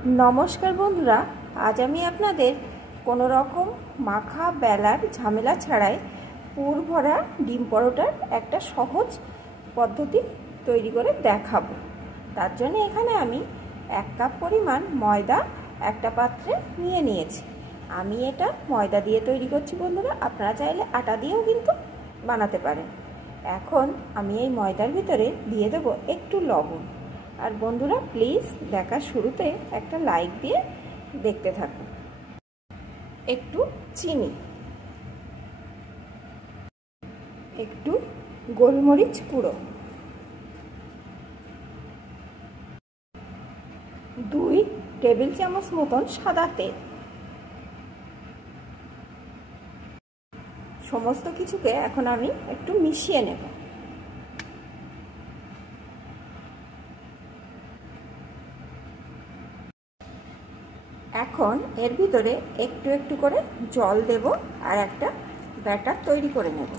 नमस्कार बंधुरा आज आमी आपनादेर कोनो रकम माखा बेलार झमेला छाड़ाई पुर भरा डिम परोटार एकटा सहज पद्धति तैरी करे देखाबो। तार जन्य एखाने आमी 1 कप परिमाण मयदा एकटा पात्रे निये नियेछि। आमी एटा मयदा दिये तैरी करछि बंधुरा, आपनारा चाइले आटा दिएও किन्तु बानाते पारेन। एखन आमी एई मयदार भितरे दिये देब एकटु लवण। और बंधुरा प्लिज देखा शुरूते एक लाइक दिए देखते थाकुन। एकटू चीनी, एकटू गोलमरिच गुड़ो, 2 टेबिल चामच मतन सादा तेल। समस्त किछुके एखन आमी एकटू मिशिए नेब। এখন এর ভিতরে একটু একটু করে জল দেব আর একটা ব্যাটার তৈরি করে নেব।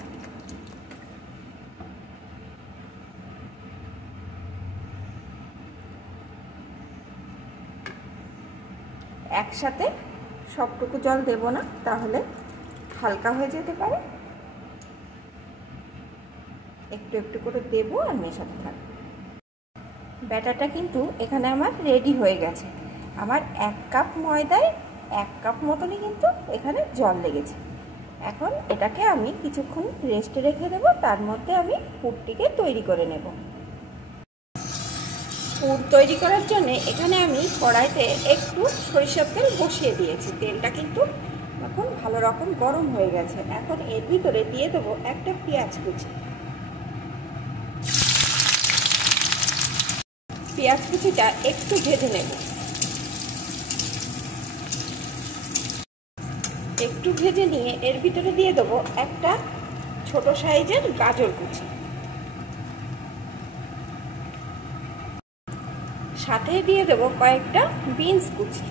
একসাথে সবটুকু জল দেব না, তাহলে হালকা হয়ে যেতে পারে। একটু একটু করে দেব আর মেশাতে থাকব। ব্যাটারটা কিন্তু এখানে আমার রেডি হয়ে গেছে। আমার 1 কাপ ময়দায় 1 কাপ মতনই কিন্তু এখানে জল লেগেছে। এখন এটাকে আমি কিছুক্ষণ রেস্টে রেখে দেব, তার মধ্যে আমি পুরটিকে তৈরি করে নেব। পুর তৈরি করার জন্য এখানে আমি কড়াইতে একটু সরিষার তেল বসিয়ে দিয়েছি। তেলটা কিন্তু এখন ভালো রকম গরম হয়ে গেছে। এখন এর ভিতরে দিয়ে দেব একটা পেঁয়াজ কুচি। পেঁয়াজ কুচিটা একটু ভেজে নেব। একটু ভেজে নিয়ে এর ভিতরে দিয়ে দেবো একটা ছোট সাইজের গাজর কুচি, সাথে দিয়ে দেবো কয়েকটা বিনস কুচি।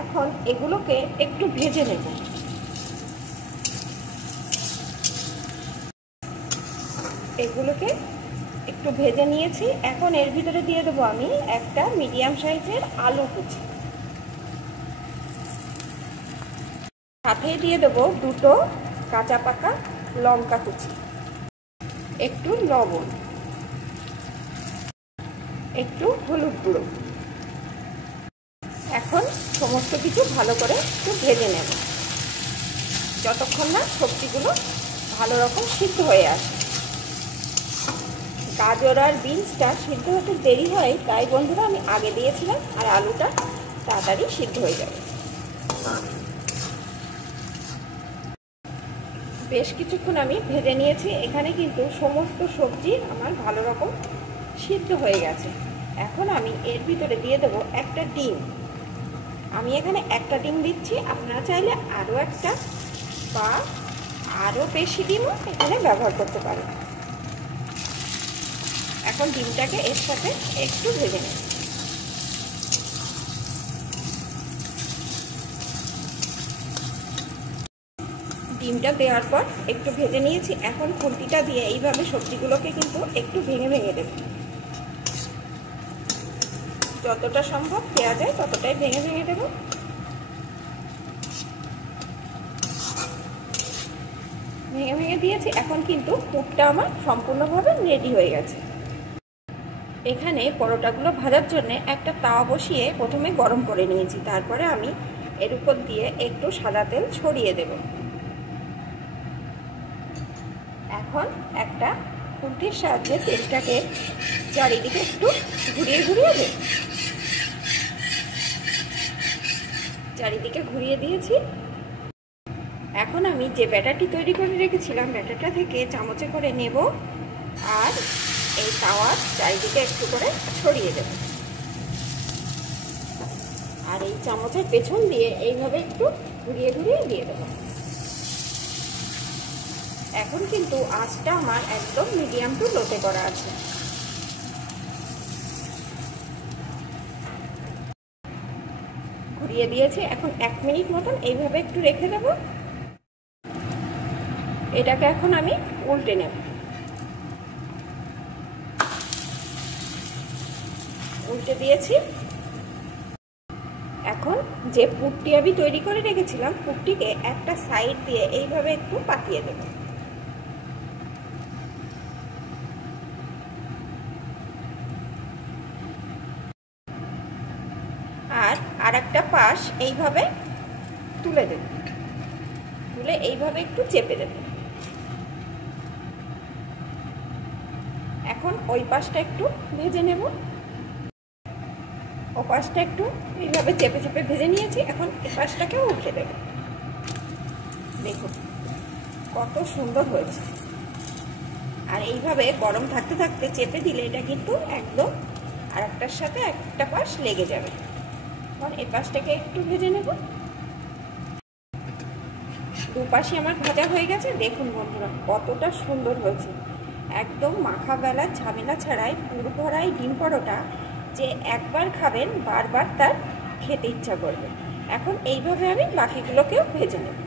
এখন এগুলোকে একটু ভেজে নেব। এগুলোকে একটু ভেজে নিয়েছি। এখন এর ভিতরে দিয়ে দেবো আমি একটা মিডিয়াম সাইজের আলু কুচি, সাথে দিয়ে দেবো 2 কাঁচা পাকা লঙ্কা কুচি, একটু লবণ, একটু হলুদ গুঁড়ো। এখন সমস্ত কিছু ভালো করে একটু ভেজে নেব, যতক্ষণ না সবজিগুলো ভালো রকম সিদ্ধ হয়ে আসে। গাজর আর বিনসটা সিদ্ধ হতে দেরি হয়, তাই বন্ধুরা আমি আগে দিয়েছিলাম, আর আলুটা তাড়াতাড়ি সিদ্ধ হয়ে যাবে। বেশ কিছুক্ষণ আমি ভেজে নিয়েছি। এখানে কিন্তু সমস্ত সবজি আমার ভালো রকম সিদ্ধ হয়ে গেছে। এখন আমি এর ভিতরে দিয়ে দেবো একটা ডিম। আমি এখানে একটা ডিম দিচ্ছি, আপনারা চাইলে আরও একটা বা আরও বেশি ডিমও এখানে ব্যবহার করতে পারেন। এখন ডিমটাকে এর সাথে একটু ভেজে নেব। ডিমটা দেওয়ার পর একটু ভেজে নিয়েছি। এখন খুন্তিটা দিয়ে এইভাবে সবজিগুলোকে কিন্তু একটু ভেঙে ভেঙে দেব। যতটা সম্ভব দেওয়া যায় ততটাই ভেঙে ভেঙে দেব। ভেঙে ভেঙে দিয়েছি। এখন কিন্তু পুরটা আমার সম্পূর্ণভাবে রেডি হয়ে গেছে। এখানে পরোটাগুলো ভাজার জন্য একটা তাওয়া বসিয়ে প্রথমে গরম করে নিয়েছি। তারপরে আমি এর উপর দিয়ে একটু সাদা তেল ছড়িয়ে দেব। এখন একটা খুন্তির সাহায্যে তেলটাকে চারিদিকে একটু ঘুরিয়ে ঘুরিয়ে দেব। চারিদিকে ঘুরিয়ে দিয়েছি। এখন আমি যে ব্যাটারটি তৈরি করে রেখেছিলাম, ব্যাটারটা থেকে চামচে করে নেব আর এই তাওয়ার চারিদিকে একটু করে ছড়িয়ে দেব। আর এই চামচের পেছন দিয়ে এইভাবে একটু ঘুরিয়ে ঘুরিয়ে দিয়ে দেব। এখন কিন্তু আঁচটা আমার একদম মিডিয়াম টু লোতে করা আছে। ঘুরিয়ে দিয়েছি। এখন 1 মিনিট মতন এইভাবে একটু রেখে দেব। এটাকে এখন আমি উল্টে নেব। উল্টে দিয়েছি। এখন যে পুরটি আমি তৈরি করে রেখেছিলাম, পুরটিকে একটা সাইড দিয়ে এইভাবে একটু পাকিয়ে দেব। আর একটা পাশ এইভাবে তুলে দেব, তুলে এইভাবে একটু চেপে দেব। এখন ওই পাশটা একটু ভেজে নেব, ও পাশটা একটু এইভাবে চেপে চেপে ভেজে নিয়েছি। এখন এই পাশটাকেও উঠে দেব। দেখুন কত সুন্দর হয়েছে। আর এইভাবে গরম থাকতে থাকতে চেপে দিলে এটা কিন্তু একদম আর একটার সাথে একটা পাশ লেগে যাবে। এখন এই পাশটাকে একটু ভেজে নেব। দুপাশে আমার ভাজা হয়ে গেছে। দেখুন বন্ধুরা কতটা সুন্দর হয়েছে, একদম মাখা বেলার ঝামেলা ছাড়াই পুর ভরাই ডিম পরোটা। যে একবার খাবেন বারবার তার খেতে ইচ্ছা করবে। এখন এইভাবে আমি বাকিগুলোকেও ভেজে নেব।